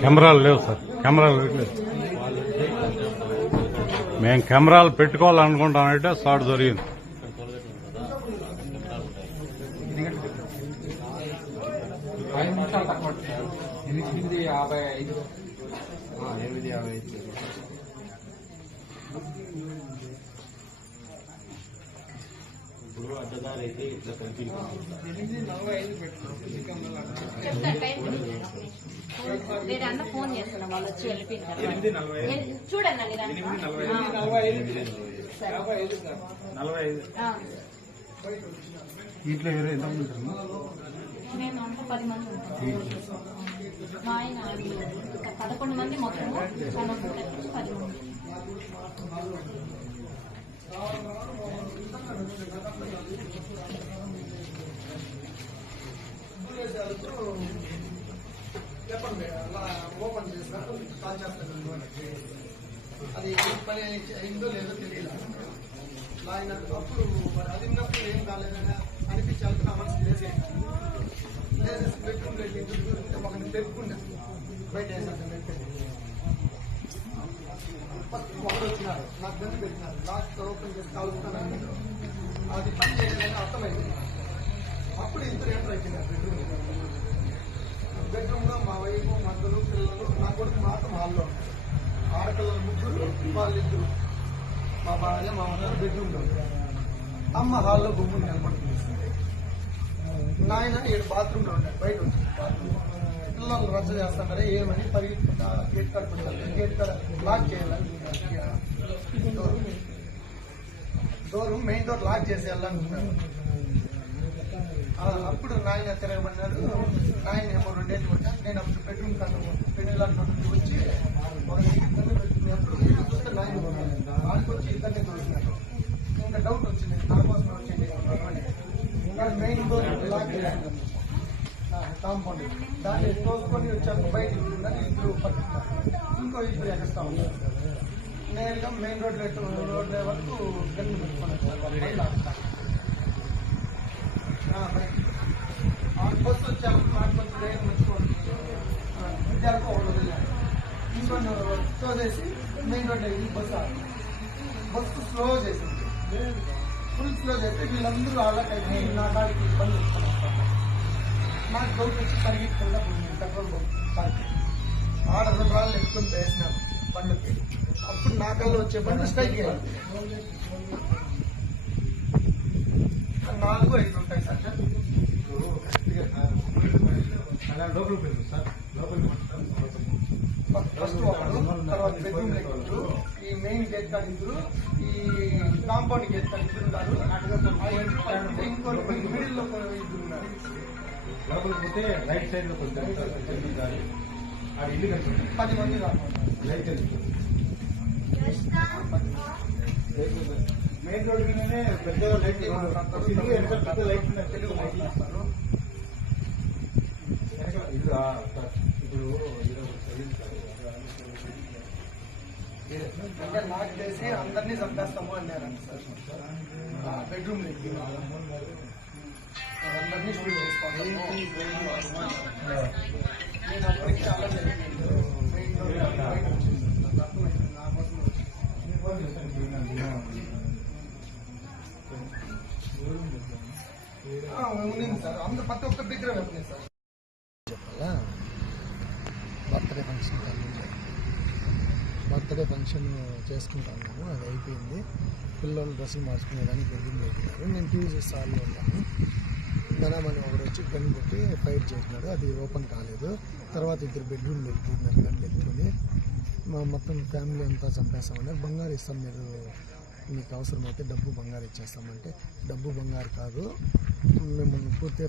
కెమెరాలు లేవు సార్. కెమెరాలు లేదు మేము కెమెరాలు పెట్టుకోవాలనుకుంటామంటే షాట్ తక్కువ ఎనిమిది యాభై ఐదు. ఎనిమిది యాభై ఐదు. చెప్తా టైం వేరే అన్న ఫోన్ చేస్తున్నా వాళ్ళు వచ్చి వెళ్ళిపోయిన తర్వాత చూడండి అండి ఇంట్లో ఉంటారు? మేము అంతా పది మంది ఉంటాం. మా ఆయన పదకొండు మంది మొత్తం పది మంది. చెప్పండి అలా ఓపెన్ చేస్తారు కాల్ చేస్తారు అది పని అయిందో లేదో తెలియదు. ఆయన అప్పుడు మరి అది ఉన్నప్పుడు ఏం కాలేదని అనిపించాలి నా మనసు లేసేసి లేసేసి బెడ్రూమ్ వెళ్ళి చూస్తుంటే బయట వేసాను పెట్టేది ఫస్ట్ వచ్చినారు నాకు గంట పెట్టినారు లాస్ట్ ఓపెన్ చేసి కాలుస్తానని అది పని చేయలేదని అర్థమైంది అప్పుడు ఇద్దరు ఎంటర్ అయిపోయినారు బెడ్రూమ్ బెడ్రూమ్లో మా వైఫ్ మద్దలు పిల్లలు నా కొడుకు మాత్రం హాల్లో ఆడపిల్లలు ముగ్గురు వాళ్ళిద్దరు మా భార్య మా అమ్మ బెడ్రూమ్లో అమ్మ హాల్లో గుమ్ముని నిలబడుతుంది నాయన ఏడు బాత్రూమ్లో ఉన్నాడు బయట వచ్చింది బాత్రూమ్ పిల్లలు రచ్చ చేస్తారే ఏమని పరిగెత్తుకుంటా గేట్ కాడ పెట్టాలి గేట్ కాడ లాక్ చేయాలని door door main door lock చేసి వెళ్ళాలనుకున్నాడు అప్పుడు నాయన తిరగబడినాడు. నాయన ఏమో రెండేళ్ళు కొట్టాను నేను అప్పుడు బెడ్రూమ్ కన్నా పెళ్ళి నుండి వచ్చి ఒక ఇద్దరిని పెట్టుకున్నప్పుడు ఇటు చూస్తే నాయన కొట్టాను వచ్చి ఇద్దరిని దొరికినాడు. ఇంకా డౌట్ వచ్చింది. నా కోసం వచ్చింది. ఇంకా మెయిన్ డోర్ లాక్ చేసింది కాంపౌండ్. దాన్ని తోసుకొని వచ్చాక బయట ఉందని ఇద్దరు పట్టుకున్నారు ఇంకో ఇద్దరు ఎగస్తా ఉన్నారు. నేరుగా మెయిన్ రోడ్ రోడ్ వరకు గన్ను పెట్టుకొని వచ్చాను బయట బస్సు వచ్చాము నాకు కొంచెం రేట్ మంచుకోండి విద్యార్థి ఒకటి వదిలేదు ఇంకొన్ని తోసేసి మెయిన్ రోడ్ ఈ బస్సు ఆగింది. బస్సు స్లో చేసింది. ఫుల్ స్లో చేస్తే వీళ్ళందరూ వాళ్ళకైతే నా కాడికి ఇబ్బంది వస్తున్నారు నాకు డౌట్ వచ్చి పరిగెత్తుకుండా పోయింది పెట్రోల్ బంక్ ఆడ రెండు రాళ్ళు ఎత్తుకుని వేసినాను బండ్లకి. అప్పుడు నా కళ్ళు వచ్చే బండ్లు స్ట్రైక్ అయ్యింది నాలుగు ఐదు ఉంటాయి సార్. అలా లోపలికి వెళ్ళి సార్ లోపలికి ఫస్ట్ తర్వాత బెడ్రూమ్ ఇద్దరు. ఈ మెయిన్ గేట్ కాడ ఇద్దరు. ఈ కాంపౌండ్ గేట్ కాడ ఇద్దరు ఉన్నారు. ఇంకో మిడిల్లో ఇద్దరు ఉన్నారు. లోపలికి పోతే రైట్ సైడ్లో కొంచెం గాలి ఆ ఇల్లు కట్టుకుంటాం పది మంది రాకుండా లైట్ మెయిన్ రోడ్ మీదనే పెద్దగా లైట్ ఇల్లు వెనక పెద్ద లైట్ ఇల్లు ఇప్పుడు. అంటే నాకు చేసి అందరినీ చంపేస్తాము అన్నారంట సార్ బెడ్రూమ్ సార్ అందరు ప్రతి ఒక్క దగ్గర సార్ చెప్పాలా బర్త్డే ఫంక్షన్ బర్త్డే ఫంక్షన్ చేసుకుంటాను అది అయిపోయింది. పిల్లలు డ్రెస్సులు మార్చుకునేదానికి వెళ్ళింది. అయిపోయారు నేను టీవీ సార్లు హాల్లో ఉన్నాను అని ఒకడు వచ్చి గన్ పెట్టి ఫైట్ చేసినాడు. అది ఓపెన్ కాలేదు. తర్వాత ఇద్దరు బెడ్రూమ్ పెట్టుకున్నారు గన్ పెట్టుకుని మా మొత్తం ఫ్యామిలీ అంతా చంపేస్తామన్నారు బంగారు ఇస్తాం మీరు. మీకు అవసరమైతే డబ్బు బంగారు ఇచ్చేస్తామంటే డబ్బు బంగారు కాదు. మిమ్మల్ని పూర్తి